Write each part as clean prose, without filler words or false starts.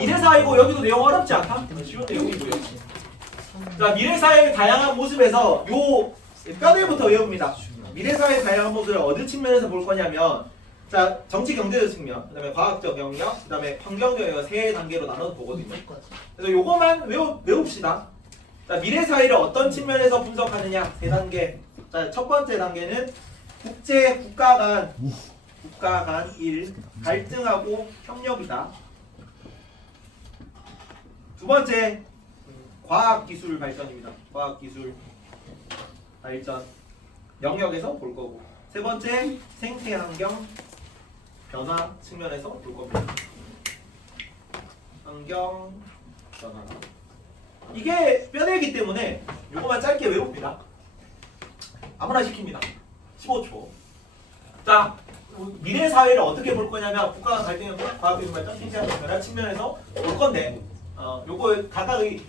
미래사회고 여기도 내용 어렵지 않다? 쉬운 내용이고요. 자, 미래사회의 다양한 모습에서 요 뼈대부터 외웁니다. 미래사회의 다양한 모습을 어느 측면에서 볼 거냐면, 자, 정치 경제적 측면, 그다음에 과학적 영역, 그다음에 환경적 영역 세 단계로 나눠서 보거든요. 그래서 요거만 외웁시다. 자, 미래사회를 어떤 측면에서 분석하느냐 세 단계. 자, 첫 번째 단계는 국가 간 일, 갈등하고 협력이다. 두 번째, 과학기술 발전입니다. 과학기술 발전 영역에서 볼 거고. 세 번째, 생태환경 변화 측면에서 볼 겁니다. 환경 변화. 이게 뼈대기 때문에 요거만 짧게 외웁니다. 아무나 시킵니다. 15초. 자, 미래 사회를 어떻게 볼 거냐면 국가 간 갈등의 과학기술 발전, 생태환경 변화 측면에서 볼 건데, 요거 각각의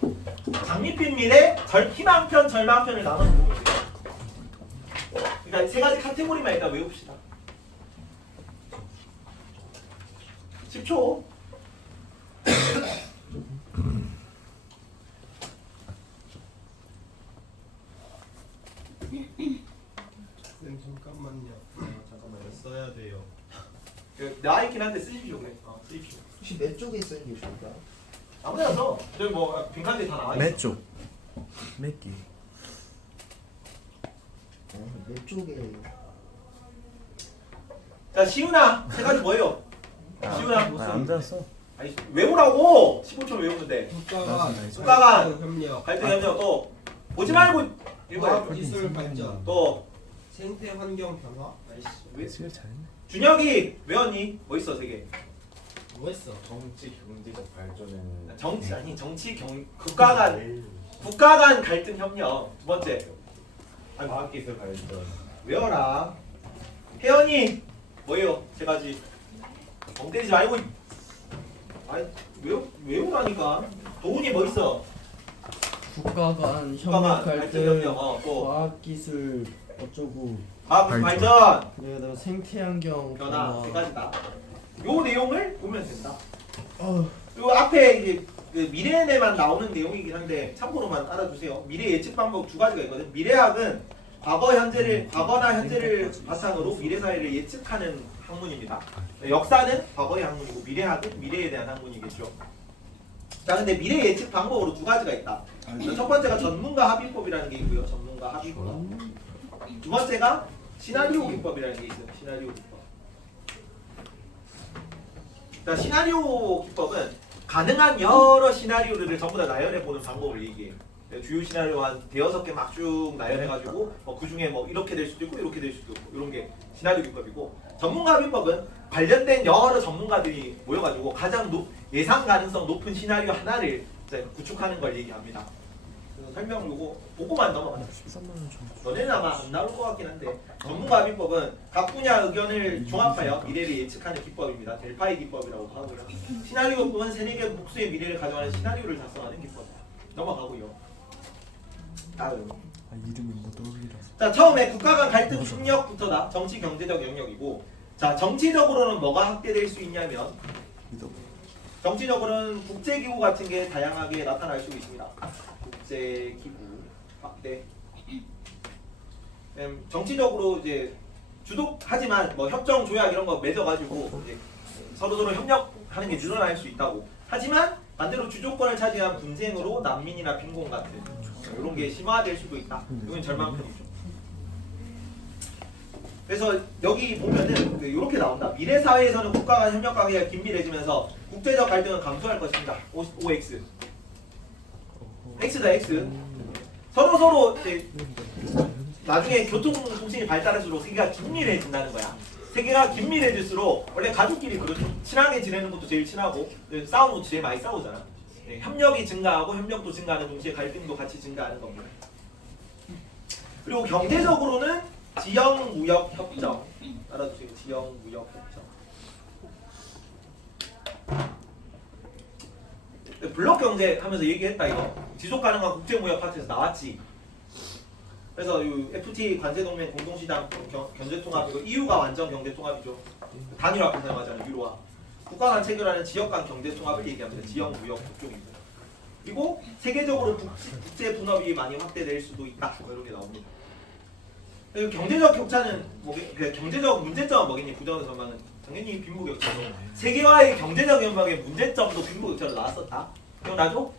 장밋빛 미래, 희망편, 절망편을 나눠서 보면 돼요. 그러니까 세 가지 카테고리만 일단 외웁시다. 10초. 쌤 잠깐만요. 잠깐만요. 써야 돼요. 나와 있긴 한데 쓰십시오. 그래. 쓰십시오. 혹시 몇 쪽에 쓰는 게 좋을까? 아무데나 써. 저기 뭐 빈칸들이 다 나와 있어. 몇 쪽? 몇 개? 몇 쪽에? 자, 시훈아, 세 가지 뭐예요? 시훈아, 안 잤어. 아니 외우라고. 15초 외우는데. 국가 간 협력, 갈등 협력 또 보지 말고 읽어요. 과학기술 발전, 또 생태 환경 변화. 아이씨, 왜? 제일 잘했네. 준혁이 외웠니? 뭐 있어 세 개? 뭐 했어? 정치 경제적 발전은 정치 아니 정치 경 국가 간 갈등 협력. 두 번째 과학기술 발전 외워라. 혜연이 뭐예요? 세 가지. 멍 때리지 말고. 아니 외우라니까. 도훈이 뭐 있어? 국가 간 국가 간 협력 갈등 갈등, 협력. 또 과학기술 어쩌고, 과학 발전 그리고 생태환경 변화 세 가지다. 요 내용을 보면 된다. 어, 요 앞에 이제 그 미래에만 나오는 내용이긴 한데 참고로만 알아두세요. 미래 예측 방법 두 가지가 있거든. 미래학은 과거나 현재를 바탕으로 미래 사회를 예측하는 학문입니다. 역사는 과거의 학문이고 미래학은 미래에 대한 학문이겠죠. 자, 근데 미래 예측 방법으로 두 가지가 있다. 첫 번째가 전문가 합의법이라는 게 있고요. 전문가 합의법. 두 번째가 시나리오 기법이라는 게 있어요. 시나리오 기법. 자, 시나리오 기법은 가능한 여러 시나리오를 전부 다 나열해 보는 방법을 얘기해요. 주요 시나리오 한 대여섯 개 막 쭉 나열해가지고 그 중에 뭐 이렇게 될 수도 있고 이렇게 될 수도 있고 이런 게 시나리오 기법이고, 전문가 합의법은 관련된 여러 전문가들이 모여가지고 가장 예상 가능성 높은 시나리오 하나를 이제 구축하는 걸 얘기합니다. 그래서 설명 요거 보고만 넘어가자. 13만 원 좀. 너네는 아마 안 나올 것 같긴 한데, 전문가 합의법은 각 분야 의견을 종합하여 미래를 예측하는 기법입니다. 델파이 기법이라고 하고요. 시나리오법은 세네 개 복수의 미래를 가져가는 시나리오를 작성하는 기법입니다. 넘어가고요. 다음. 이름이 뭐 떠올리라서. 자, 처음에 국가 간 갈등 협력부터다. 정치 경제적 영역이고, 자, 정치적으로는 뭐가 확대될 수 있냐면, 믿어. 정치적으로는 국제기구 같은 게 다양하게 나타날 수 있습니다. 국제기구 확대. 정치적으로 이제 주도하지만 뭐 협정 조약 이런 거 맺어가지고 이제 서로 협력하는 게 늘어날 수 있다고. 하지만 반대로 주도권을 차지한 분쟁으로 난민이나 빈곤 같은 이런 게 심화될 수도 있다. 이건 절망편이죠. 그래서 여기 보면은 이렇게 나온다. 미래 사회에서는 국가 간 협력 관계가 긴밀해지면서 국제적 갈등은 감소할 것입니다. OX. X다 X. 서로 이제 나중에 교통통신이 발달할수록 세계가 긴밀해진다는 거야. 세계가 긴밀해질수록 원래 가족끼리 그렇죠. 친하게 지내는 것도 제일 친하고 싸우는 것도 제일 많이 싸우잖아. 협력이 증가하고 협력도 증가하는 동시에 갈등도 같이 증가하는 겁니다. 그리고 경제적으로는 지역무역협정. 알아두세요. 지역무역협정. 블록 경제 하면서 얘기했다 이거. 지속 가능한 국제무역 파트에서 나왔지. 그래서 이 FTA 관세동맹 공동시장 경제통합, 이거 EU가 완전 경제통합이죠. 단일화 분양하잖아요. 유로화. 국가 간 체결하는 지역 간 경제 통합을 얘기합니다. 지역 무역 협정입니다. 그리고 세계적으로 국제 분업이 많이 확대될 수도 있다. 뭐 이런 게 나옵니다. 그리고 경제적 격차는 경제적 문제점은 뭐겠니? 부정적 전망은 당연히 빈부격차죠. 세계화의 경제적 연방의 문제점도 빈부격차로 나왔었다. 기억나죠?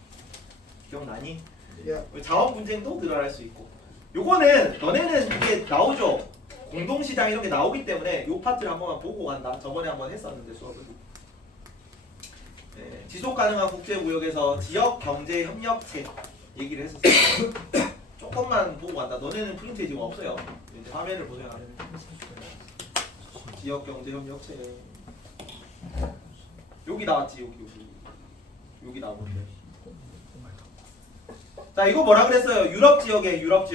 기억나니? 야, 자원 분쟁도 늘어날 수 있고. 요거는 너네는 이게 나오죠. 공동시장 이런 게 나오기 때문에 요 파트를 한 번만 보고 간다. 저번에 한번 했었는데 수업을. 네, 지속 가능한 국제 무역에서 지역 경제 협력체 얘기를 했었어요. 조금만 보고 간다. 너네는 프린트에 지금 없어요. 이제 화면을 보세요. 지역 경제 협력체. 여기 나왔지. 여기 나오는데. 자, 이거 뭐라 그랬어요? 유럽 지역에 유럽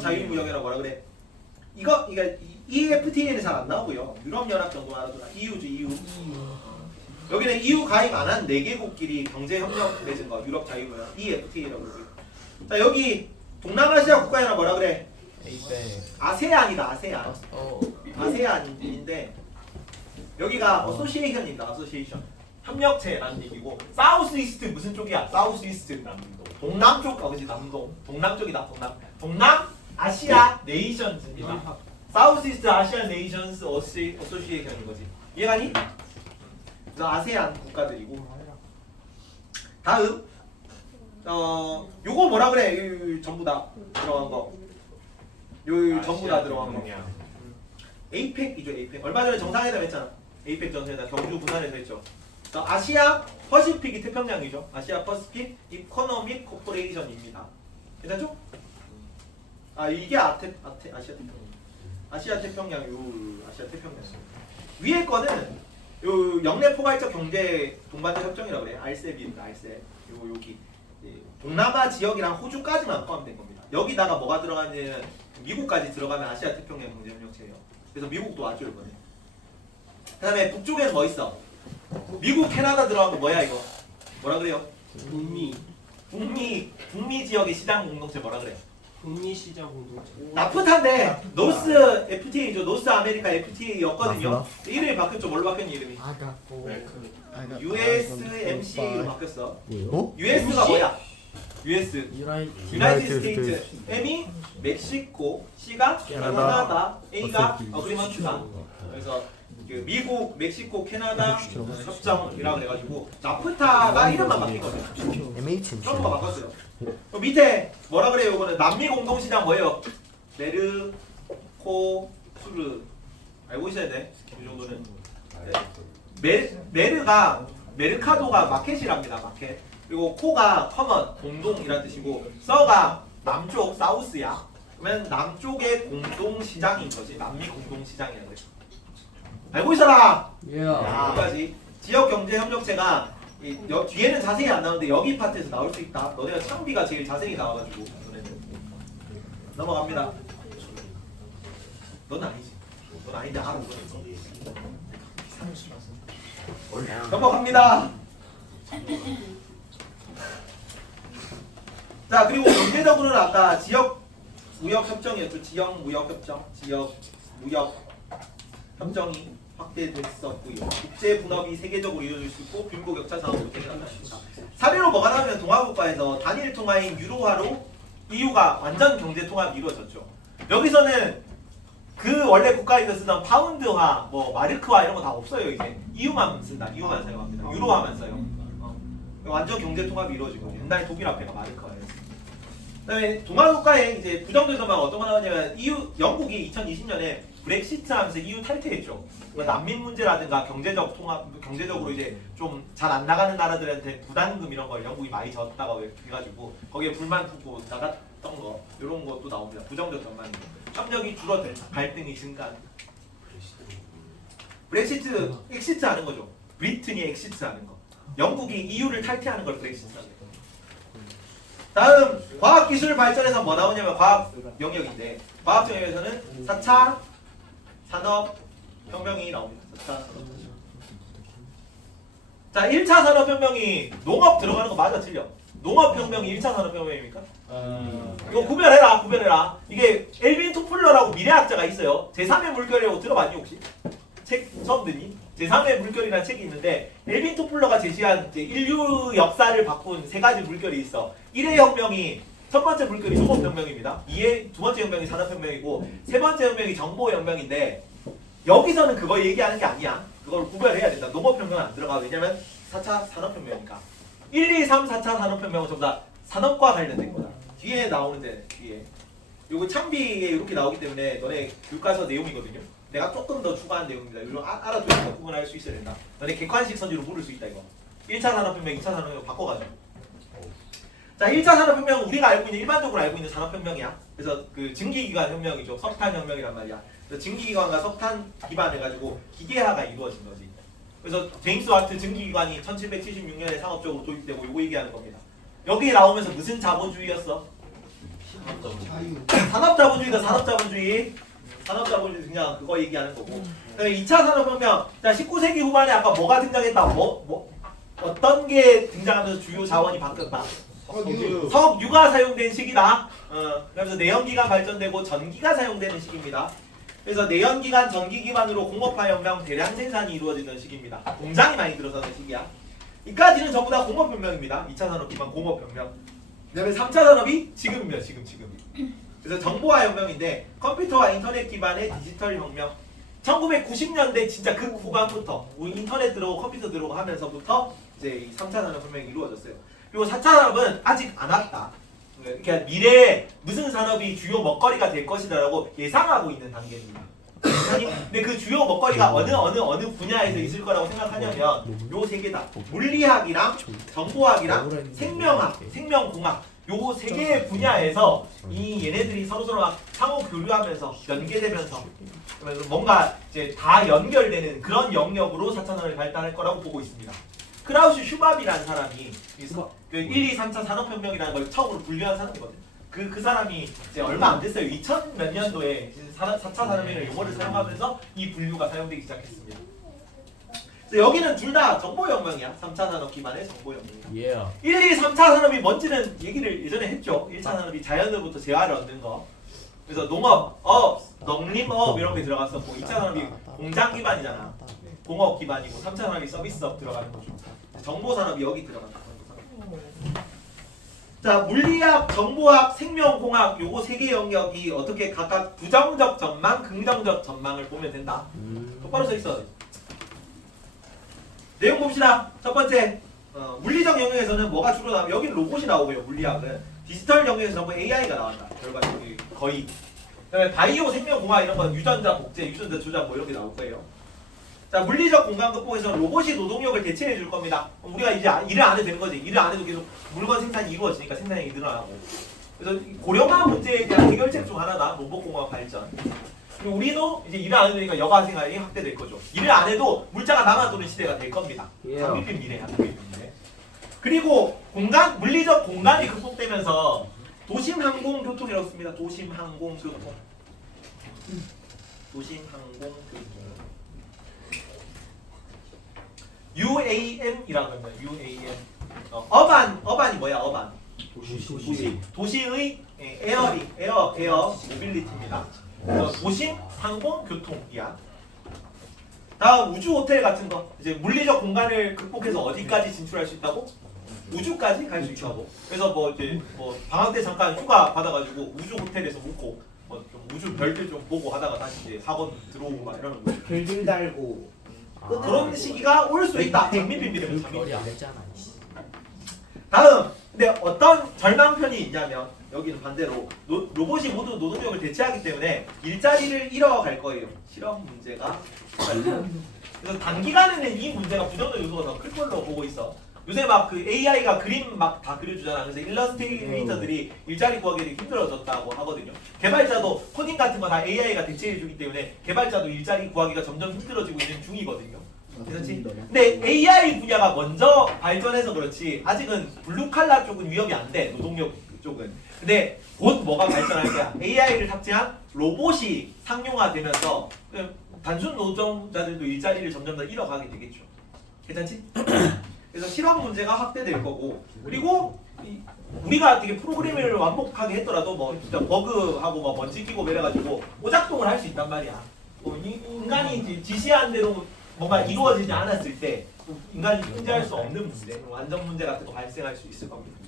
자유무역이라고 뭐라 그래? 이거 EFTA는 잘 안 나오고요. 유럽 연합 정도 알아두라. EU죠, EU. 여기는 EU 가입 안 한 4개국끼리 경제 협력 맺은 거. 유럽 자유무역 EFTA라고 그러고요. 자, 여기 동남아시아 국가에는 뭐라 그래? 아세안이다. 아세안. 아세안인데 여기가 어소시에이션입니다. 어소시에이션. 협력체라는 얘기고 사우스 이스트 무슨 쪽이야? 사우스 이스트 남도. 동남쪽 가보지 남동. 동남쪽이다. 동남 아시아 네이션즈입니다. 사우스 이스트 아시아 네이션스 어소시에이션인 거지. 이해가니? 그래서 아세안 국가들이고. 다음 요거 뭐라 그래? 요 전부 다 들어간 거. 요 전부 다 들어간 거. 에이펙이죠, 에이펙. 얼마 전에 정상회담 했잖아. 에이펙 정상회담 경주 부산에서 했죠. 아시아 퍼시픽이 태평양이죠. 아시아 퍼시픽 이코노믹 코퍼레이션입니다. 괜찮죠? 아, 이게 아시아 태평양. 아시아 태평양 아시아 태평양. 위에 거는 요 영내 포괄적 경제 동반자 협정이라고 그래. RCEP입니다. RCEP. 여기 동남아 지역이랑 호주까지만 포함된 겁니다. 여기다가 뭐가 들어가냐면 미국까지 들어가면 아시아 태평양 경제 협력체예요. 그래서 미국도 와줘 이번에. 그다음에 북쪽에는 뭐 있어? 미국, 캐나다 들어간 거 뭐야 이거? 뭐라 그래요? 북미 지역의 시장 공동체 뭐라 그래? 북미 시장 공동체. 나프타인데 노스 FTA죠. 노스 아메리카 FTA였거든요. 이름이 바뀌었죠. 뭘로 바뀌었니 이름이? USMCA로 바뀌었어. US가 뭐야? US 유나이티드 스테이트, M이 멕시코, C가 캐나다, A가 어그리먼트다. 그래서 그 미국, 멕시코, 캐나다 협정이라고 해가지고 나프타가 이름만 바뀐 거죠. 정부가 바꿨어요. 밑에 뭐라 그래요? 이거는 남미 공동시장 뭐예요? 메르코수르 알고 있어야 돼. 이 정도는. 메르카도가 마켓이랍니다. 마켓. 그리고 코가 커먼 공동이란 뜻이고 서가 남쪽 사우스야. 그러면 남쪽의 공동시장인 거지. 남미 공동시장이라고 그래. 알고 있어라. 여기까지 지역 경제 협력체가 뒤에는 자세히 안 나오는데 여기 파트에서 나올 수 있다. 너네가 창비가 제일 자세히 나와가지고 너네는 넘어갑니다. 넌 아니지. 넌 아닌데 알아. 넘어갑니다. 자, 그리고 경제적으로는 아까 지역 무역 협정이었죠. 지역 무역 협정, 지역 무역 협정이 확대됐었고요. 국제 분업이 세계적으로 이루어질 수 있고 빈부격차 상황으로 나타났습니다. 사례로 뭐가 나오면 동아국가에서 단일 통화인 유로화로 EU가 완전 경제 통합이 이루어졌죠. 여기서는 그 원래 국가에서 쓰던 파운드화, 뭐 마르크화 이런 거 다 없어요. 이제 EU만 쓴다. EU만 사용합니다. 유로화만 써요. 완전 경제 통합이 이루어지고 옛날에 독일 화폐가 마르크화였어요. 그다음에 동아국가에 이제 부정적 전망 어떤 거 나오냐면 영국이 2020년에 브렉시트 하면서 EU 탈퇴했죠. 그러니까 난민 문제라든가 경제적 통합, 경제적으로 이제 좀 잘 안 나가는 나라들한테 부담금 이런 걸 영국이 많이 줬다가 해가지고 거기에 불만 품고 나갔던 거 이런 것도 나옵니다. 부정적 전망이고 협력이 줄어들다, 갈등이 증가하는. 브렉시트 엑시트 하는 거죠. 브리튼이 엑시트 하는 거. 영국이 EU를 탈퇴하는 걸 브렉시트 하는 거. 다음 과학기술 발전에서 뭐 나오냐면 과학 영역인데 과학 영역에서는 4차 산업혁명이 나옵니다. 4차 산업혁명. 자, 1차 산업혁명이 농업 들어가는 거 맞아 틀려? 농업혁명이 1차 산업혁명입니까? 이거 구별해라. 이게 엘빈 토플러라고 미래학자가 있어요. 제3의 물결이라고 들어봤니 혹시? 책 처음 듣니? 제3의 물결이라는 책이 있는데 엘빈 토플러가 제시한 이제 인류 역사를 바꾼 세 가지 물결이 있어. 1회 혁명이 첫 번째 물결이 농업혁명입니다. 2회 두 번째 혁명이 산업혁명이고 세 번째 혁명이 정보혁명인데 여기서는 그거 얘기하는 게 아니야. 그걸 구별해야 된다. 농업혁명은 안 들어가. 왜냐면 4차 산업혁명이니까. 1, 2, 3, 4차 산업혁명은 전부 다 산업과 관련된 거다. 뒤에 나오는데 뒤에. 요거 창비에 이렇게 나오기 때문에 너네 교과서 내용이거든요. 내가 조금 더 추가한 내용입니다. 이거 알아두면 구분할 수 있어야 된다. 너네 객관식 선지로 물을 수 있다 이거. 1차 산업혁명, 2차 산업혁명 바꿔가지고. 자, 1차 산업혁명은 우리가 알고 있는 일반적으로 알고 있는 산업혁명이야. 그래서 그 증기기관 혁명이죠. 석탄혁명이란 말이야. 그래서 증기기관과 석탄 기반을 가지고 기계화가 이루어진 거지. 그래서 제임스 와트 증기기관이 1776년에 상업적으로 도입되고 이거 얘기하는 겁니다. 여기 나오면서 무슨 자본주의였어? 자유. 산업자본주의다. 산업자본주의. 산업자본주의 등장 그거 얘기하는 거고. 그다음에 2차 산업혁명. 자, 19세기 후반에 아까 뭐가 등장했다? 어떤 게 등장하면서 주요 자원이 바뀌었다? 석유. 석유가 사용된 시기다. 그래서 내연기관 발전되고 전기가 사용되는 시기입니다. 그래서 내연기관 전기 기반으로 공업화혁명 대량 생산이 이루어지는 시기입니다. 공장이 많이 들어서는 시기야. 이까지는 전부 다 공업혁명입니다. 2차 산업 기반 공업혁명. 그다음에 3차 산업이 지금입니다. 지금. 그래서 정보화혁명인데 컴퓨터와 인터넷 기반의 디지털 혁명. 1990년대 진짜 그 후반부터 우리 인터넷 들어오고 컴퓨터 들어오고 하면서부터 이제 이 3차 산업혁명이 이루어졌어요. 그리고 4차 산업은 아직 안 왔다. 그러니까 미래에 무슨 산업이 주요 먹거리가 될 것이다라고 예상하고 있는 단계입니다. 근데 그 주요 먹거리가 어느 분야에서 있을 거라고 생각하냐면 요 세 개다. 물리학이랑 정보학이랑 생명학, 생명공학 요 세 개의 분야에서 이 얘네들이 서로 막 상호 교류하면서 연계되면서 그래서 뭔가 이제 다 연결되는 그런 영역으로 4차 산업이 발달할 거라고 보고 있습니다. 크라우슈 슈밥이라는 사람이 그 1, 2, 3차 산업혁명이라는 걸 처음으로 분류한 사람이거든요. 그 사람이 이제 얼마 안 됐어요. 2000 몇 년도에 4차 산업혁명 용어를 사용하면서 이 분류가 사용되기 시작했습니다. 그래서 여기는 둘 다 정보혁명이야. 3차 산업 기반의 정보혁명이야. 1, 2, 3차 산업이 뭔지는 얘기를 예전에 했죠. 1차 산업이 자연으로부터 재화를 얻는 거. 그래서 농업, 농림업 이런 게 들어갔었고 2차 산업이 공장 기반이잖아. 공업 기반이고 3차 산업이 서비스업 들어가는 거죠. 정보 산업이 여기 들어간다. 자, 물리학, 정보학, 생명공학 요거 세 개 영역이 어떻게 각각 부정적 전망, 긍정적 전망을 보면 된다. 똑바로 써 있어. 내용 봅시다. 첫 번째, 물리적 영역에서는 뭐가 주로 나오면 여기는 로봇이 나오고요. 물리학은 디지털 영역에서 전부 AI가 나온다. 결과적으로 거의. 그다음에 바이오, 생명공학 이런 건 유전자 복제, 유전자 조작 뭐 이렇게 나올 거예요. 자, 물리적 공간 극복에서 로봇이 노동력을 대체해 줄 겁니다. 우리가 이제 일을 안 해도 되는 거지. 일을 안 해도 계속 물건 생산이 이루어지니까 생산량이 늘어나고. 그래서 고령화 문제에 대한 해결책 중 하나다. 로봇공학 발전. 그리고 우리도 이제 일을 안 해도 되니까 여가 생활이 확대될 거죠. 일을 안 해도 물자가 남아도는 시대가 될 겁니다. 장밋빛 미래야. 장밋빛 미래. 그리고 물리적 공간이 극복되면서 도심항공교통이라고 씁니다. 도심항공교통. 도심항공교통. UAM이라고 합니다. UAM. 어반이 뭐야? 어반. 도시의 에어 모빌리티입니다. 그래서 도심 항공 교통이야. 다음 우주 호텔 같은 거. 이제 물리적 공간을 극복해서 어디까지 진출할 수 있다고? 우주까지 갈 수 있다고. 그래서 뭐 이제 뭐 방학 때 잠깐 휴가 받아가지고 우주 호텔에서 묵고 뭐 좀 우주 별들 좀 보고 하다가 다시 이제 학원 들어오고 막 이러는 거죠. 별들 달고. 그런 시기가 올 수 있다. 장밋빛 미래는 장밋빛. 안 했잖아. 다음, 근데 어떤 절망편이 있냐면 여기는 반대로 로봇이 모두 노동력을 대체하기 때문에 일자리를 잃어갈 거예요. 실험 문제가. 그래서 단기간에는 이 문제가 부정적 요소가 더 클 걸로 보고 있어. 요새 막 그 AI가 그림 막 다 그려주잖아. 그래서 일러스트레이터들이 일자리 구하기 되게 힘들어졌다고 하거든요. 개발자도 코딩 같은 거 다 AI가 대체해주기 때문에 개발자도 일자리 구하기가 점점 힘들어지고 있는 중이거든요. 그렇지? 근데 AI 분야가 먼저 발전해서 그렇지 아직은 블루칼라 쪽은 위협이 안 돼. 노동력 쪽은. 근데 곧 뭐가 발전할 거야? AI를 탑재한 로봇이 상용화되면서 단순 노동자들도 일자리를 점점 더 잃어가게 되겠죠. 괜찮지? 그래서 실험 문제가 확대될 거고 그리고 우리가 되게 프로그래밍을 완벽하게 했더라도 뭐 진짜 버그하고 뭐 먼지 끼고 이래가지고 오작동을 할 수 있단 말이야. 인간이 이제 지시한 대로 뭔가 이루어지지 않았을 때 인간이 통제할 수 없는 문제, 완전 문제 같은 거 발생할 수 있을 겁니다.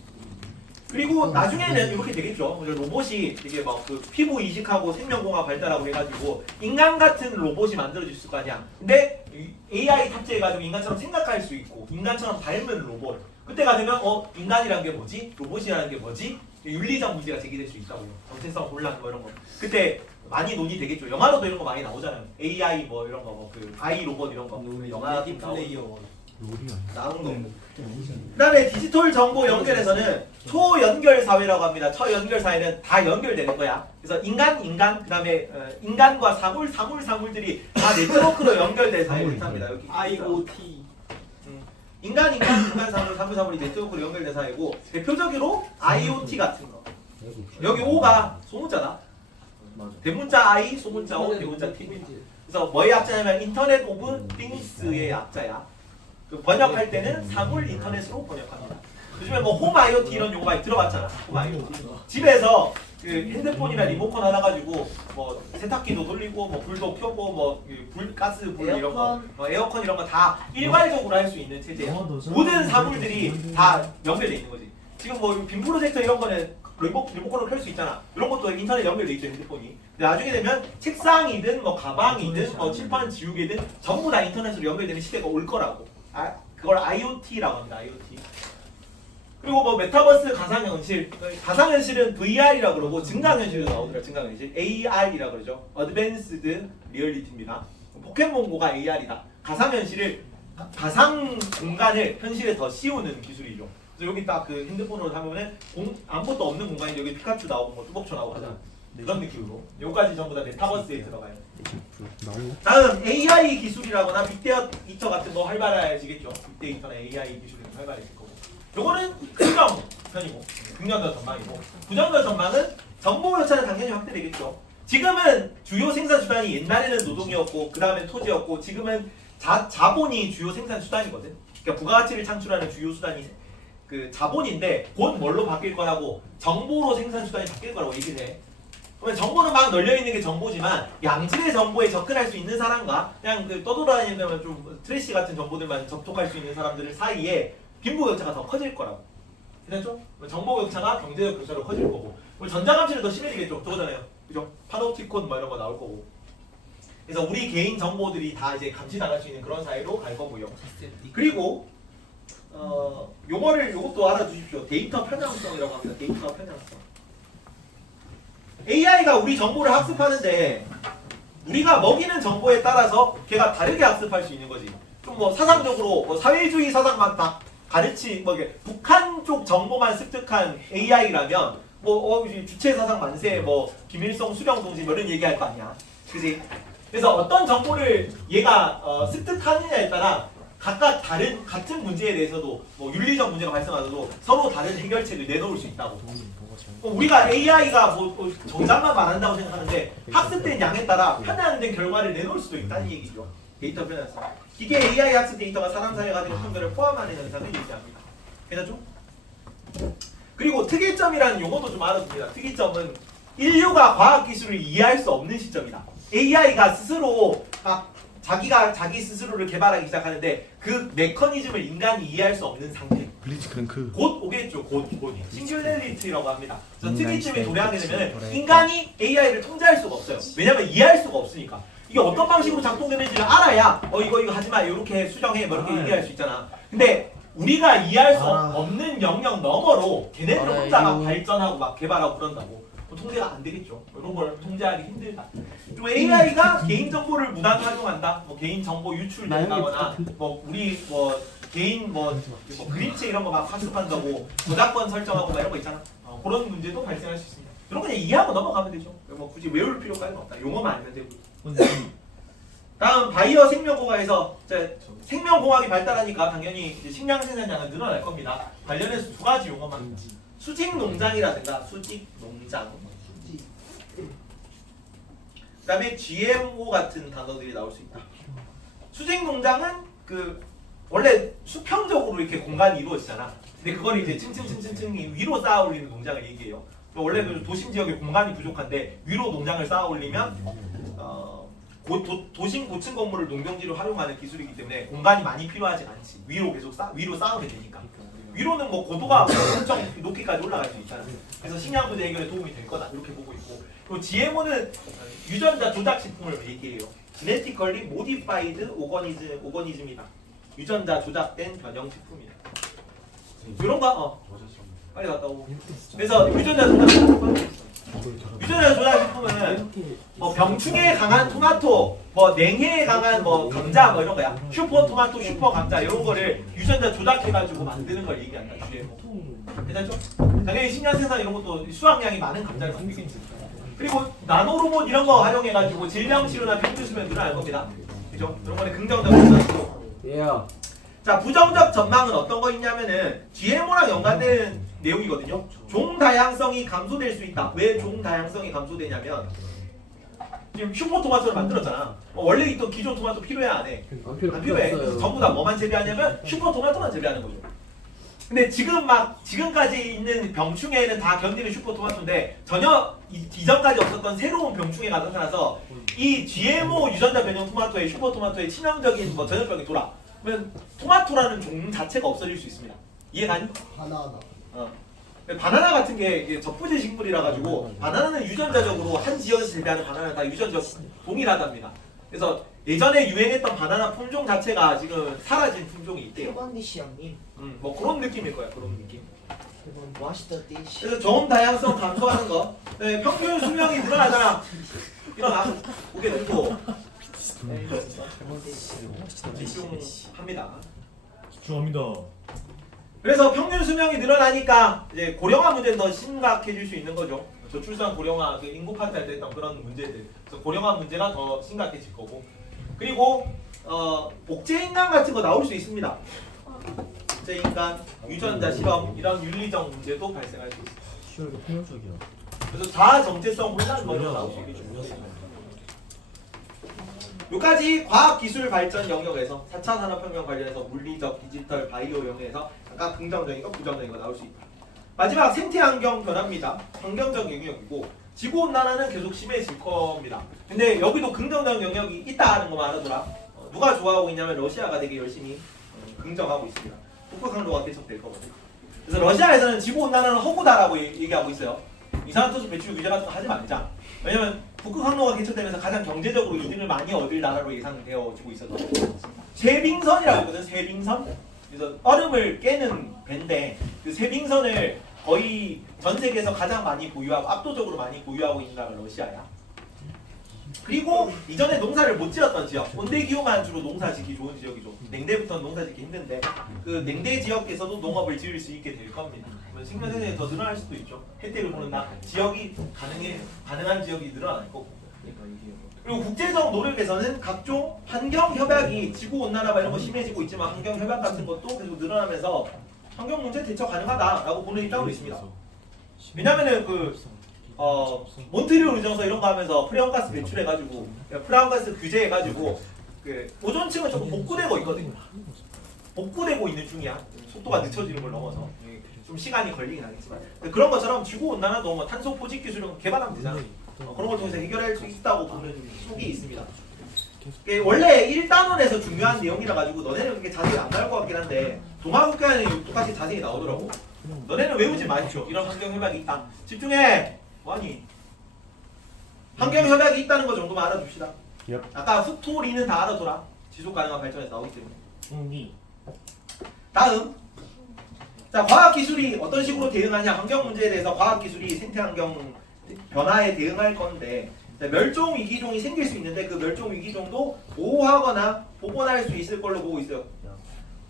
그리고 나중에는 이렇게 되겠죠. 로봇이 되게 막 그 피부 이식하고 생명공학 발달하고 해가지고 인간 같은 로봇이 만들어질 수 있을 거 아니야. 근데 AI 탑재해가지고 인간처럼 생각할 수 있고 인간처럼 닮은 로봇. 그때가 되면 인간이란 게 뭐지? 로봇이라는 게 뭐지? 윤리적 문제가 제기될 수 있다고요. 정체성 혼란 뭐 이런 거. 그때 많이 논의되겠죠. 영화로도 이런 거 많이 나오잖아요. AI 뭐 이런 거, 뭐 그 아이 로봇 이런 거. 영화 레디 플레이어 롤이 아니야. 나온 거. 그다음에 디지털 정보 연결에서는 초연결 사회라고 합니다. 초연결 사회는 다 연결되는 거야. 그래서 인간, 그다음에 인간과 사물들이 다 네트워크로 연결된 사회를 뜻합니다. 여기 IoT 인간, 사물이 네트워크로 연결된 사회고 대표적으로 IoT 같은 거. 여기 O가 소문자다. 대문자 I, 소문자 O, 대문자 T. 그래서 뭐의 약자냐면 인터넷 오브 띵스의 약자야. 그 번역할 때는 사물 인터넷으로 번역합니다. 요즘에 뭐 홈 IoT 이런 용어 많이 들어봤잖아. 홈 IoT. 집에서 그 핸드폰이나 리모컨 하나 가지고 뭐 세탁기도 돌리고 뭐 불도 켜고 뭐 가스 불 이런 거, 에어컨 이런 거 다 일괄적으로 할 수 있는 체제야. 모든 사물들이 다 연결돼 있는 거지. 지금 뭐 빔 프로젝터 이런 거는 리모컨으로 켤 수 있잖아. 이런 것도 인터넷 연결돼 있죠, 핸드폰이. 근데 나중에 되면 책상이든 뭐 가방이든 뭐 칠판 지우개든 전부 다 인터넷으로 연결되는 시대가 올 거라고. 그걸 IoT라고 합니다. IoT. 그리고 뭐 메타버스 가상현실, 가상현실은 VR이라고 그러고 증강현실도 나오더라. 증강현실 AR이라고 그러죠. 어드밴스드 리얼리티입니다. 포켓몬고가 AR이다. 가상현실을 가상 공간을 현실에 더 씌우는 기술이죠. 그래서 여기 딱 그 핸드폰으로 하면은 아무것도 없는 공간인데 여기 피카츄 나오고 뭐 뚜벅초 나오고 하잖아. 그런 느낌으로 여기까지 전부 다 메타버스에 들어가요. 다음 AI 기술이라거나 빅데이터 같은 거 활발해지겠죠. 빅데이터나 AI 기술이 활발해질 거고. 요거는 긍정 편이고 긍정적 전망이고 부정적 전망은 정보 격차는 당연히 확대되겠죠. 지금은 주요 생산 수단이 옛날에는 노동이었고 그 다음에 토지였고 지금은 자본이 주요 생산 수단이거든. 그러니까 부가가치를 창출하는 주요 수단이 그 자본인데 곧 뭘로 바뀔 거라고 정보로 생산 수단이 바뀔 거라고 얘기를 해. 그러면 정보는 막 널려 있는 게 정보지만 양질의 정보에 접근할 수 있는 사람과 그냥 그 떠돌아다니면 좀 트래시 같은 정보들만 접촉할 수 있는 사람들 사이에 빈부격차가 더 커질 거라고. 괜찮죠? 정보격차가 경제적 격차로 커질 거고 전자감시는 더 심해지겠죠. 저거잖아요. 그죠? 파노티콘 뭐 이런 거 나올 거고. 그래서 우리 개인 정보들이 다 이제 감시당할 수 있는 그런 사회로 갈 거고요. 그리고 요것도 알아두십시오. 데이터 편향성이라고 합니다. 데이터 편향성. AI가 우리 정보를 학습하는데 우리가 먹이는 정보에 따라서 걔가 다르게 학습할 수 있는 거지. 좀 뭐 사상적으로 뭐 사회주의 사상만 딱 북한 쪽 정보만 습득한 AI라면 주체 사상 만세 뭐 김일성 수령 동지 뭐 이런 얘기할 거 아니야. 그지? 그래서 어떤 정보를 얘가 습득하느냐에 따라 각각 같은 문제에 대해서도 뭐 윤리적 문제가 발생하더라도 서로 다른 해결책을 내놓을 수 있다고. 우리가 AI가 뭐 정답만 말한다고 생각하는데 학습된 양에 따라 편향된 결과를 내놓을 수도 있다는 얘기죠. 데이터 편향성. 기계 AI 학습 데이터가 사람 사이에 가지는 판별을 포함하는 현상을 얘기합니다. 괜찮죠? 그리고 특이점이라는 용어도 좀 알아둡니다. 특이점은 인류가 과학기술을 이해할 수 없는 시점이다. AI가 스스로 자기 스스로를 개발하기 시작하는데 그 메커니즘을 인간이 이해할 수 없는 상태. 블리츠 크랭크. 곧 오겠죠. 곧. 싱귤레리티라고 합니다. 그래서 특이점이 도래하게 되면 인간이 AI를 통제할 수가 없어요. 왜냐면 이해할 수가 없으니까. 이게 어떤 방식으로 작동되는지를 알아야 이거 하지마 이렇게 수정해 뭐 이렇게 얘기할 수 있잖아. 근데 우리가 이해할 수 없는 영역 너머로 걔네들 혼자가 발전하고 막 개발하고 그런다고. 통제가 안 되겠죠. 이런 걸 통제하기 힘들다. 또 AI가 개인 정보를 무단 활용한다. 뭐 개인 정보 유출된다거나 뭐 우리 뭐 개인 뭐 그림체 이런 거 막 학습한다고 저작권 설정하고 막 이런 거 있잖아. 그런 문제도 발생할 수 있습니다. 이런 거 그냥 이해하고 넘어가면 되죠. 뭐 굳이 외울 필요까지는 없다. 용어만 알면 되고. 다음 바이오 생명공학에서 생명공학이 발달하니까 당연히 이제 식량 생산량은 늘어날 겁니다. 관련해서 두 가지 용어만. 수직 농장이라든가 수직 농장. 그다음에 GMO 같은 단어들이 나올 수 있다. 수직 농장은 원래 수평적으로 이렇게 공간이 이루어지잖아. 근데 그걸 이제 층층 위로 쌓아 올리는 농장을 얘기해요. 원래 그 도심 지역에 공간이 부족한데 위로 농장을 쌓아 올리면 도심 고층 건물을 농경지로 활용하는 기술이기 때문에 공간이 많이 필요하지 않지. 위로 계속 위로 쌓으면 되니까. 위로는 뭐 고도가 설정 높이까지 올라갈 수 있잖아. 그래서 식량 문제 해결에 도움이 될 거다 이렇게 보고 있고. 그리고 GMO는 유전자 조작 식품을 얘기해요. Genetically Modified Organism이다. 유전자 조작된 변형 식품이다. 이런 거 빨리 갔다 오고. 그래서 유전자 조작 식품은 병충해에 강한 토마토, 뭐 냉해에 강한 뭐 감자 뭐 이런 거야. 슈퍼 토마토, 슈퍼 감자 이런 거를 유전자 조작해가지고 만드는 걸 얘기한다. GMO. 괜찮죠? 당연히 식량 생산 이런 것도 수확량이 많은 감자를 만들겠지. 그리고 나노 로봇 이런 거 활용해가지고 질병 치료나 병균 수명 늘어날 겁니다. 그죠? 이런 거는 긍정적 전망이고. 자, 부정적 전망은 어떤 거 있냐면은 GMO랑 연관된 내용이거든요. 종 다양성이 감소될 수 있다. 왜 종 다양성이 감소되냐면 지금 슈퍼 토마토를 만들었잖아. 원래 있던 기존 토마토 필요해 안 해? 안 필요해. 그래서 전부 다 뭐만 재배하냐면 슈퍼 토마토만 재배하는 거죠. 근데 지금까지 있는 병충해는 다 견디는 슈퍼 토마토인데 전혀 이전까지 없었던 새로운 병충해가 나타나서 이 GMO 유전자 변형 토마토에 슈퍼 토마토에 치명적인 뭐 전염병이 돌아. 그러면 토마토라는 종 자체가 없어질 수 있습니다. 이해가니? 하나하나. 바나나 같은 게 이게 접부지 식물이라 가지고 바나나는 유전자적으로 한 지역에서 재배하는 바나나는 다 유전적 동일하답니다. 그래서 예전에 유행했던 바나나 품종 자체가 지금 사라진 품종이 있대요. 태관디시 형님. 뭐 그런 느낌일 거야. 그런 느낌. 와시다 디시. 그래서 종 다양성 감소하는 거. 네, 평균 수명이 늘어나잖아. 일어나. 고개 들고. 집중합니다. 집중합니다. 그래서 평균 수명이 늘어나니까 이제 고령화 문제는 더 심각해질 수 있는 거죠. 저출산 고령화, 그 인구 파트할 때 했던 그런 문제들. 그래서 고령화 문제가 더 심각해질 거고. 그리고 복제인간 같은 거 나올 수 있습니다. 복제인간, 유전자 실험 이런 윤리적 문제도 발생할 수 있습니다. 시월이 폭력적이야. 그래서 자아 정체성 혼란 뭐 이런 거 나올 수 있겠죠. 여기까지 과학기술 발전 영역에서 4차 산업혁명 관련해서 물리적, 디지털, 바이오 영역에서 약간 긍정적인 거, 부정적인 거 나올 수 있다. 마지막 생태환경 변화입니다. 환경적 영역이고 지구온난화는 계속 심해질 겁니다. 근데 여기도 긍정적 영역이 있다 하는 것만 알아둬라. 누가 좋아하고 있냐면 러시아가 되게 열심히 긍정하고 있습니다. 북극 항로가 개척될 거거든요. 그래서 러시아에서는 지구온난화는 허구다라고 얘기하고 있어요. 이산화탄소 배출 규제 같은 거 하지 말자. 왜냐면 북극 항로가 개척되면서 가장 경제적으로 이득을 많이 얻을 나라로 예상되어지고 있어서 쇠빙선이라고 하거든. 쇠빙선. 그래서 얼음을 깨는 배인데 그 쇠빙선을 거의 전 세계에서 가장 많이 보유하고 압도적으로 많이 보유하고 있는 나라가 러시아야. 그리고 이전에 농사를 못 지었던 지역, 온대기후만 주로 농사 짓기 좋은 지역이죠. 냉대부터는 농사 짓기 힘든데 그 냉대 지역에서도 농업을 지을 수 있게 될 겁니다. 생산 생산이 더 늘어날 수도 있죠. 혜택을 보는 지역이 가능한 지역이 늘어날 거고. 그리고 국제적 노력에서는 각종 환경 협약이 지구 온난화 이런 거 심해지고 있지만 환경 협약 같은 것도 계속 늘어나면서 환경 문제 대처 가능하다라고 보는 입장도 있습니다. 왜냐면은 몬트리올 의정서 이런 거 하면서 프레온가스 배출해가지고 프레온가스 규제해가지고 그 오존층은 조금 복구되고 있거든요. 복구되고 있는 중이야. 속도가 늦춰지는 걸 넘어서 좀 시간이 걸리긴 하겠지만 그런 것처럼 지구 온난화도 뭐 탄소 포집 기술을 개발하면 되잖아. 그런 걸 통해서 해결할 수 있다고 보는 속이 있습니다. 원래 1단원에서 중요한 내용이라 가지고 너네는 그렇게 자세히 안 나올 것 같긴 한데 동아국가에는 똑같이 자세히 나오더라고. 너네는 외우지 마십시오. 이런 환경 협약이 있다. 집중해. 뭐하니? 환경 협약이 있다는 거 정도만 알아둡시다. 아까 스토리는 다 알아둬라. 지속 가능한 발전에서 나오기 때문에. 다음. 자, 과학기술이 어떤 식으로 대응하냐. 환경 문제에 대해서 과학기술이 생태환경 변화에 대응할 건데 멸종 위기종이 생길 수 있는데 그 멸종 위기종도 보호하거나 복원할 수 있을 걸로 보고 있어요.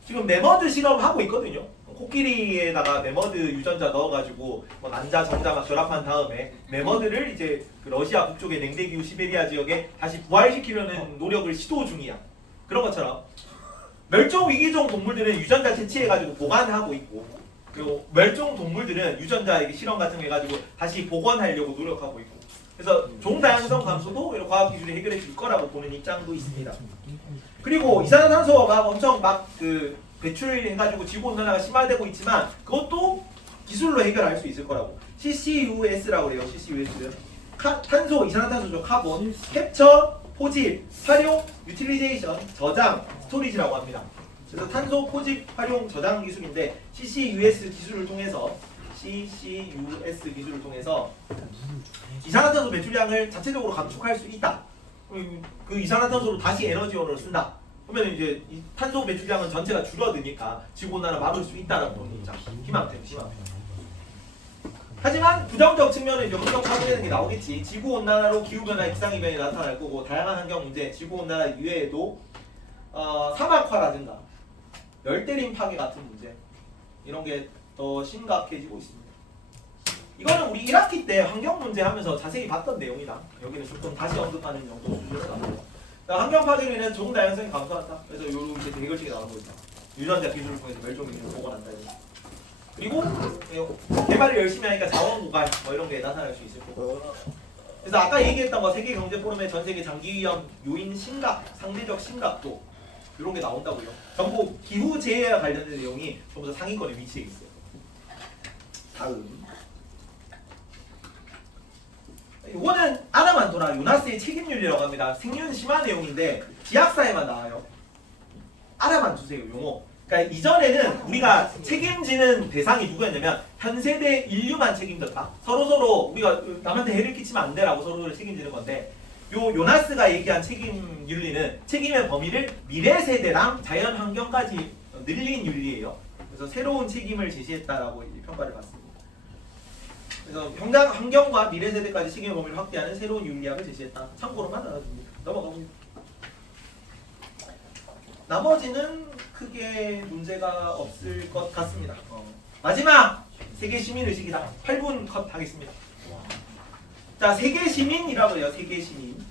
지금 매머드 실험하고 있거든요. 코끼리에다가 매머드 유전자 넣어가지고 뭐 난자, 정자 막 결합한 다음에 매머드를 이제 그 러시아 북쪽의 냉대기후 시베리아 지역에 다시 부활시키려는 노력을 시도 중이야. 그런 것처럼 멸종 위기종 동물들은 유전자 채취해가지고 보관하고 있고 그리고 멸종 동물들은 유전자 실험 같은 거 해가지고 다시 복원하려고 노력하고 있고 그래서 종 다양성 감소도 이런 과학 기술이 해결해 줄 거라고 보는 입장도 있습니다. 그리고 이산화탄소가 엄청 그 배출해가지고 지구 온난화가 심화되고 있지만 그것도 기술로 해결할 수 있을 거라고. CCUS라고 그래요. CCUS는 탄소, 이산화탄소죠. 카본, 캡처, 포집, 활용, 유틸리제이션, 저장, 스토리지라고 합니다. 그래서 탄소 포집, 활용, 저장 기술인데 CCUS 기술을 통해서 이산화탄소 배출량을 자체적으로 감축할 수 있다. 그 이산화탄소로 다시 에너지원으로 쓴다. 그러면 이제 이 탄소 배출량은 전체가 줄어드니까 지구온난화 막을 수 있다라는 겁니다. 희망템. 하지만 부정적 측면은 이제 흔적 파괴되는 게 나오겠지. 지구온난화로 기후변화, 기상이변이 나타날 거고 다양한 환경 문제, 지구온난화 이외에도 사막화라든가 열대림 파괴 같은 문제 이런 게 더 심각해지고 있습니다. 이거는 우리 1학기 때 환경 문제 하면서 자세히 봤던 내용이다. 여기는 조금 다시 언급하는 정도 수준으로 나옵니다. 환경 파괴로 인해서 종 다양성이 감소한다. 그래서 요런 이제 대결식이 나오는 거죠. 유전자 기술을 통해서 멸종 위기를 복원한다. 그리고 개발을 열심히 하니까 자원 고갈 뭐 이런 게 나타날 수 있을 거고. 그래서 아까 얘기했던 거 세계 경제 포럼의 전 세계 장기 위험 요인 심각, 상대적 심각도 이런 게 나온다고요. 전부 기후 재해와 관련된 내용이 전부 다 상위권에 위치해 있어요. 다음. 이거는 아담안토나 요나스의 책임윤리라고 합니다. 생윤 심화 내용인데 지학사에만 나와요. 알아만 주세요, 용어. 그러니까 이전에는 우리가 책임지는 대상이 누구였냐면 현 세대 인류만 책임졌다. 서로 우리가 남한테 해를 끼치면 안 돼라고 서로를 책임지는 건데 요나스가 얘기한 책임 윤리는 책임의 범위를 미래 세대랑 자연 환경까지 늘린 윤리예요. 그래서 새로운 책임을 제시했다라고 평가를 받습니다. 그래서 환경과 미래 세대까지 책임의 범위를 확대하는 새로운 윤리학을 제시했다. 참고로만 알아줍니다. 넘어가봅니다. 나머지는 크게 문제가 없을 것 같습니다. 마지막 세계 시민 의식이다. 8분 컷 하겠습니다. 자, 세계 시민이라고 해요. 세계 시민.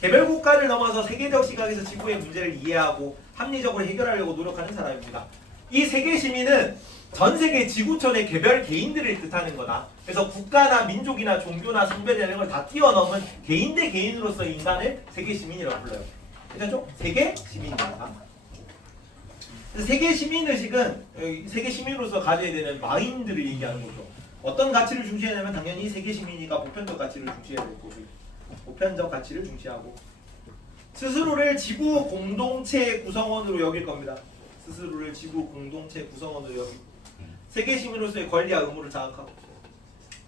개별 국가를 넘어서 세계적 시각에서 지구의 문제를 이해하고 합리적으로 해결하려고 노력하는 사람입니다. 이 세계 시민은 전 세계 지구촌의 개별 개인들을 뜻하는 거다. 그래서 국가나 민족이나 종교나 성별이나 이런 걸 다 뛰어넘은 개인 대 개인으로서의 인간을 세계 시민이라고 불러요. 괜찮죠? 세계 시민입니다. 세계 시민 의식은 세계 시민으로서 가져야 되는 마인드를 얘기하는 거죠. 어떤 가치를 중시해야 되면 당연히 세계 시민이가 보편적 가치를 중시해야 될 거고, 보편적 가치를 중시하고 스스로를 지구 공동체 구성원으로 여길 겁니다. 스스로를 지구 공동체 구성원으로 여기고 세계 시민으로서의 권리와 의무를 자각하고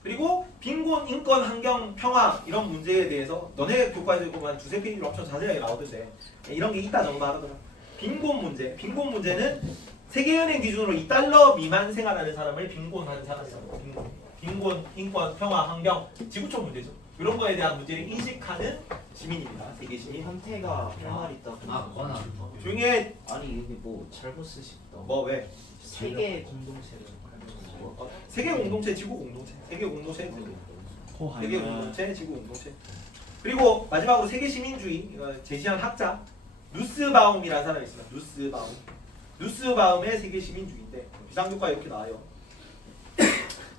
그리고 빈곤, 인권, 환경, 평화 이런 문제에 대해서 너네 교과에서 보면 두세 페이지로 엄청 자세하게 나오던데 이런 게 있다 정도 하더라. 빈곤 문제는 세계은행 기준으로 $2 미만 생활하는 사람을 빈곤한 사람이라고. 빈곤, 인권, 평화, 환경, 지구촌 문제죠. 이런 거에 대한 문제를 인식하는 시민입니다. 세계 시민. 한태가 할 말 있다. 그거나 조용히 해. 아니 여기 뭐 잘못 쓰셨다. 뭐 왜? 세계 공동체를 세계 공동체, 지구 공동체. 세계 공동체, 세계 공동체, 지구 공동체. 그리고 마지막으로 세계 시민주의 이거 제시한 학자 누스바움이라는 사람이 있습니다. 누스바움의 세계 시민주의인데 비상교과 이렇게 나와요.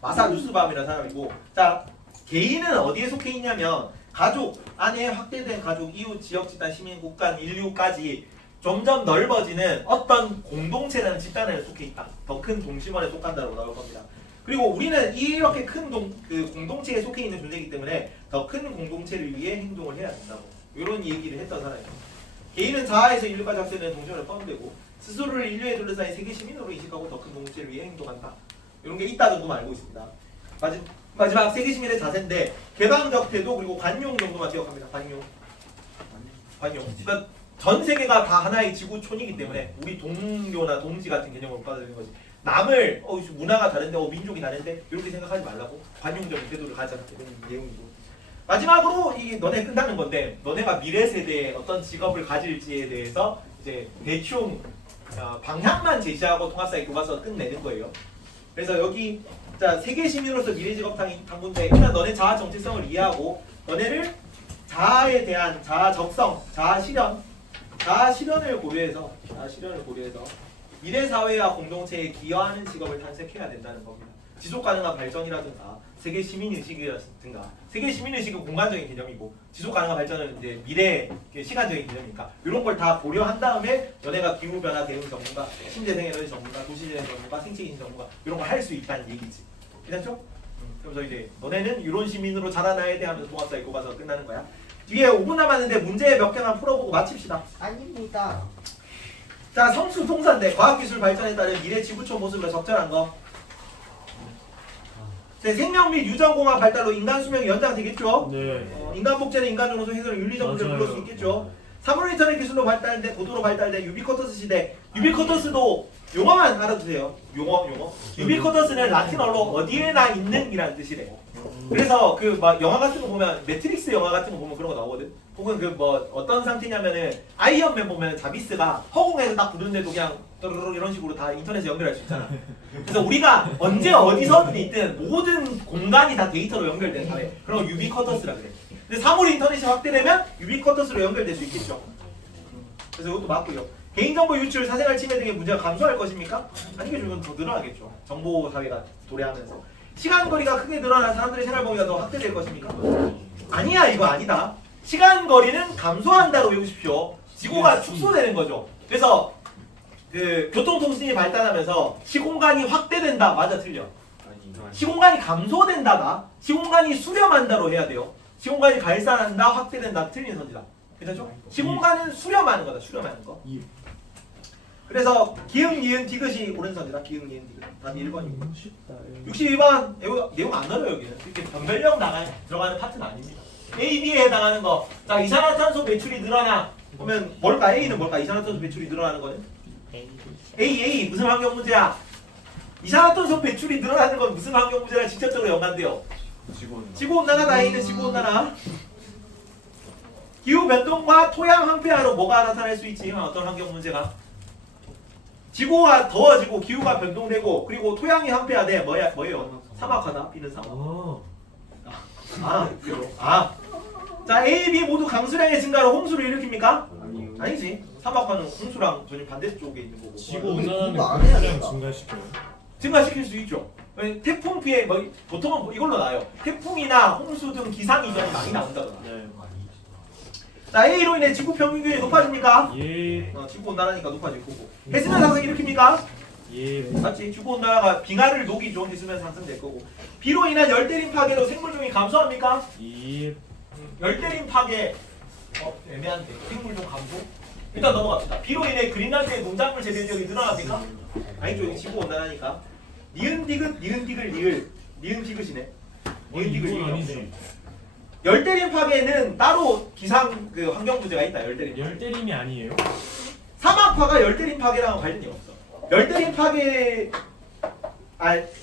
마사 누스바움이라는 사람이고, 자 개인은 어디에 속해 있냐면 가족 안에 확대된 가족, 이웃, 지역, 집단, 시민, 국가, 인류까지 점점 넓어지는 어떤 공동체라는 집단에 속해 있다. 더 큰 동심원에 속한다고 나올 겁니다. 그리고 우리는 이렇게 큰 공동체에 속해 있는 존재이기 때문에 더 큰 공동체를 위해 행동을 해야 된다고 이런 얘기를 했던 사람이에요. 개인은 자아에서 인류까지 확대되는 동심원에 포함되고 스스로를 인류에 둘러싸인 세계 시민으로 인식하고 더 큰 공동체를 위해 행동한다. 이런 게 있다 정도만 알고 있습니다. 마지막 세계 시민의 자세인데 개방적 태도 그리고 관용 정도만 기억합니다. 관용. 그러니까 전 세계가 다 하나의 지구촌이기 때문에 우리 동료나 동지 같은 개념을 받아들이는 거지. 남을 문화가 다른데 민족이 다른데 이렇게 생각하지 말라고 관용적인 태도를 가져라 이런 내용이고. 마지막으로 이게 너네 끝나는 건데 너네가 미래 세대에 어떤 직업을 가질지에 대해서 이제 대충 방향만 제시하고 통합사회 교과서 끝내는 거예요. 그래서 여기 자 세계 시민으로서 미래 직업 탐구인데 일단 너네 자아 정체성을 이해하고 너네를 자아에 대한 자아 적성, 자아 실현을 고려해서 미래 사회와 공동체에 기여하는 직업을 탐색해야 된다는 겁니다. 지속 가능한 발전이라든가 세계 시민 의식이라든가 세계 시민 의식은 공간적인 개념이고 지속 가능한 발전은 이제 미래 시간적인 개념이니까 이런 걸 다 고려한 다음에 너네가 기후 변화 대응 전문가, 신재생 에너지 전문가, 도시재생 전문가, 생체 인지 전문가 이런 걸 할 수 있다는 얘기지. 괜찮죠? 그래서 이제 너네는 유론 시민으로 자라나야 돼 하면서 동합사 읽고 가서 끝나는 거야. 뒤에 5분 남았는데 문제 몇 개만 풀어보고 마칩시다. 아닙니다. 자, 성수 통사인데 과학기술 발전에 따른 미래 지구촌 모습으로 적절한 거. 생명 및 유전공학 발달로 인간 수명이 연장되겠죠. 네. 인간 복제는 인간 정서 해설 윤리적 문제를 맞아요. 불러올 수 있겠죠. 사물 인터넷 기술로 발달된 고도로 발달된 유비쿼터스 시대. 유비쿼터스도 용어만 알아두세요. 용어. 유비쿼터스는 라틴어로 어디에나 있는 이라는 뜻이래. 그래서 그 막 영화 같은 거 보면 매트릭스 영화 같은 거 보면 그런 거 나오거든. 혹은 그 뭐 어떤 상태냐면은 아이언맨 보면 자비스가 허공에서 딱 부르는데도 그냥 또르르 이런 식으로 다 인터넷에 연결할 수 있잖아. 그래서 우리가 언제 어디서든 있든 모든 공간이 다 데이터로 연결된 사회. 그럼 유비쿼터스라 그래. 근데 사물 인터넷이 확대되면 유비쿼터스로 연결될 수 있겠죠. 그래서 이것도 맞고요. 개인정보 유출, 사생활 침해 등의 문제가 감소할 것입니까? 아니겠죠. 이건 더 늘어나겠죠. 정보 사회가 도래하면서. 시간 거리가 크게 늘어나 사람들의 생활 범위가 더 확대될 것입니까? 아니야, 이거 아니다. 시간 거리는 감소한다고 외우십시오. 지구가 축소되는 거죠. 그래서 그 교통통신이 발달하면서 시공간이 확대된다. 맞아, 틀려. 시공간이 감소된다다. 시공간이 수렴한다로 해야 돼요. 시공간이 발산한다, 확대된다. 틀린 선지다. 괜찮죠? 시공간은 수렴하는 거다. 수렴하는 거. 그래서 기흥, 니은, 디귿이 옳은 선지다. 기흥, 니은, 디귿. 답이 1번이고. 62번 내용 안 어려요. 여기는 이렇게 변별력 들어가는 파트는 아닙니다. A, B에 해당하는 거. 자, 이산화탄소 배출이 늘어나. 그러면 뭘까? A는 뭘까? 이산화탄소 배출이 늘어나는 거는? A 무슨 환경 문제야? 이산화탄소 배출이 늘어나는 건 무슨 환경 문제랑 직접적으로 연관돼요? 지구온난화다. A는 지구온난화. 기후 변동과 토양 황폐화로 뭐가 나타날 수 있지? 어떤 환경 문제가? 지구가 더워지고 기후가 변동되고 그리고 토양이 황폐화돼. 뭐예요? 사막화다. B는 사막. 자, A, B 모두 강수량의 증가로 홍수를 일으킵니까? 아니지. 사막화는 홍수랑 전혀 반대쪽에 있는 거고. 지구 온난화는 이거 안 해야 그냥 된다. 증가시켜요. 증가시킬 수 있죠. 태풍 피해 보통은 이걸로 나와요. 태풍이나 홍수 등 기상 이변이 많이 나온다더라. 네. 자, A로 인해 지구 평균이 높아집니까? 예. 지구 온난화니까 높아질 거고. 해수면 상승 일으킵니까? 예. 맞지? 지구 온난화가 빙하를 녹이죠. 해수면 상승될 거고. 비로 인한 열대림 파괴로 생물종이 감소합니까? 예. 열대림 파괴 애매한데 생물종 감소? 일단 넘어갑시다. 비로 인해 그린란드의 농작물 재배 지역이 늘어납니까? 아니죠. 이게 지구 온난화니까. 니은 디귿 니은 디귿이네. 니은 디귿 이건 아니지. 열대림 파괴는 따로 기상 그 환경 문제가 있다. 열대림. 열대림이 아니에요? 사막화가 열대림 파괴랑은 관련이 없어. 열대림 파괴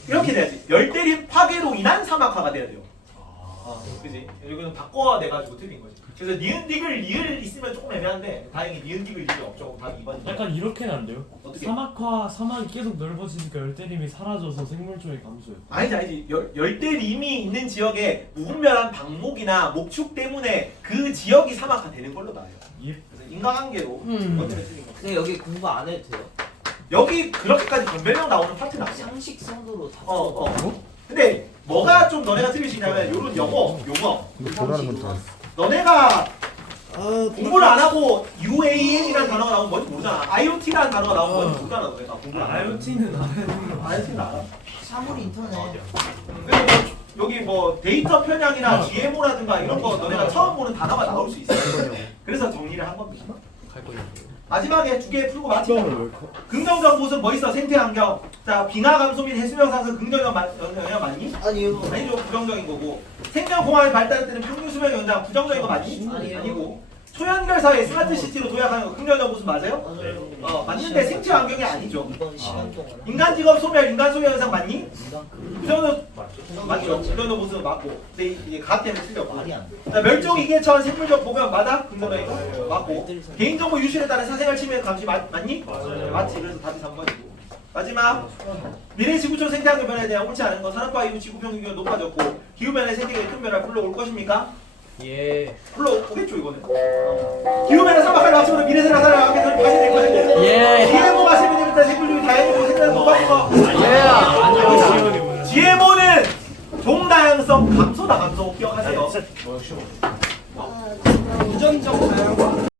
이렇게 돼야지. 열대림 파괴로 인한 사막화가 돼야 돼요. 그지? 이거는 바꿔내가지고 틀린 거지. 그래서 니은 디귿 리을 있으면 조금 애매한데 다행히 니은 디귿 리을이 없죠. 답이 2번이죠. 약간 이렇게는 안 돼요? 어떻게? 사막이 계속 넓어지니까 열대림이 사라져서 생물종이 감소해요. 아니지. 열대림이 있는 지역에 무분별한 방목이나 목축 때문에 그 지역이 사막화 되는 걸로 나와요. 예. 그래서 인과관계로 이것 때문에 틀린 거. 근데 여기 공부 안 해도 돼요? 여기 그렇게까지 변별력 나오는 파트는 아니야. 상식 정도로 다 근데 뭐가 좀 너네가 틀리시냐면 요런 용어 뭐라는 건데? 너네가 공부를 안 하고 UAM이라는 단어가 나오면 뭔지 모르잖아. IoT라는 단어가 나오면 뭔지 모르잖아. 너네가 공부를 안 하고. IoT는 IoT는 알아. 사물 인터넷. 그래서 여기 뭐 데이터 편향이나 GMO라든가 이런 거 너네가 처음 보는 단어가 나올 수 있어. 그래서 정리를 한 겁니다. 마지막에 2개 풀고 마치자. 긍정적 모습 뭐 있어? 생태 환경. 자, 빙하 감소 및 해수면 상승 긍정적 영향 맞니? 아니요. 아니죠. 부정적인 거고. 생명 공학이 발달할 때는 평균 수명 연장 부정적인 거 맞니? 아니에요. 아니고. 초연결 사회 스마트 시티로 도약하는 거 긍정적 모습 맞아요? 맞아요. 맞는데 생체 환경이 아니죠. 이번 시간 동안 인간 직업 소멸, 인간 소멸 현상 맞니? 인간 그 정도 맞죠. 그 정도 모습 맞고. 근데 이게 가 때문에 틀렸고. 말이 안 돼. 자, 멸종 이계천 생물적 보면 맞아? 긍정적인 거? 맞고. 개인정보 유출에 따른 사생활 침해 감시 맞니? 맞아요. 맞지. 그래서 답이 3번이고. 마지막 미래 지구촌 생태 환경 변화에 대한 옳지 않은 것. 산업화 이후 지구 평균이 높아졌고 기후 변화의 세계에 큰 변화를 불러올 것입니까? 예. 불러오겠죠 이거는. 기후 변화 사막화를 마치고는 미래 생활 사회와 함께 다시 될 것인데. 예. GMO가 세면되면 생물종이 다양해지고 생태가 높아진 거. 아니요. GMO는 종다양성 감소다. 감소 기억하세요. 유전적 다양성.